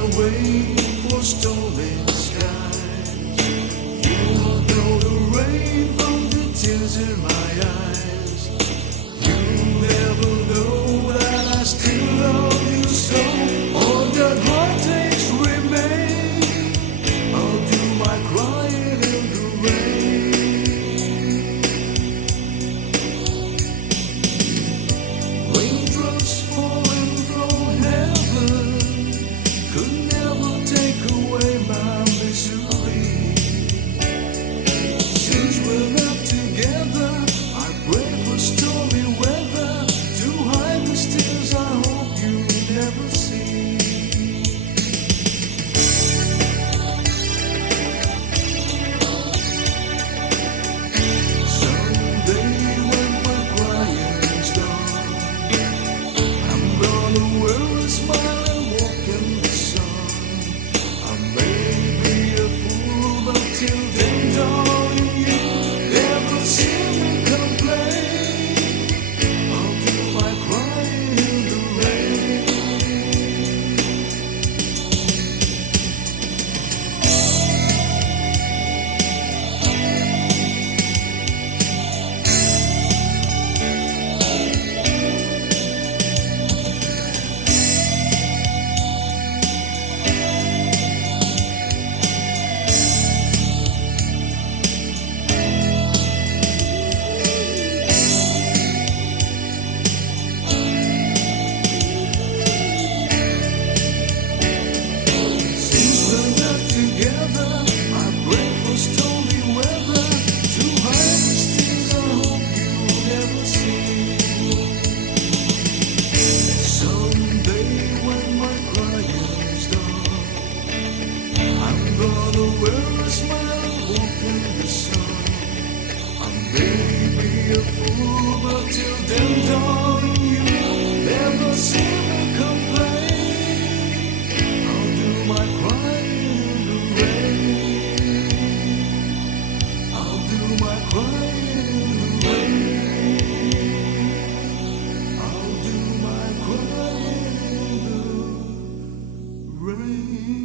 I wait for stormy skies. You will know the rain from the tears in my eyes. You never know that I still love you so. All that heartaches remain. I'll do my crying in the rain. Raindrops falling from heaven could never take away my misery. Since we're not together, I pray for stormy weather to hide the tears I hope you never see. Someday when my crying's done, I'm gonna wear a smile and walk in the sun. I may be a fool, but till then, darling, you never see me complain. I'll do my crying in the rain. Since we're not together, I pray for stormy weather to hide the tears I hope you'll never see. Someday when my crying's done, I'm gonna wear a smile and walk in the sun. I may be a fool, but till then, darling, you'll never see me complain. I'll do my crying in the rain. I'll do my crying in the rain. I'll do my crying in the rain.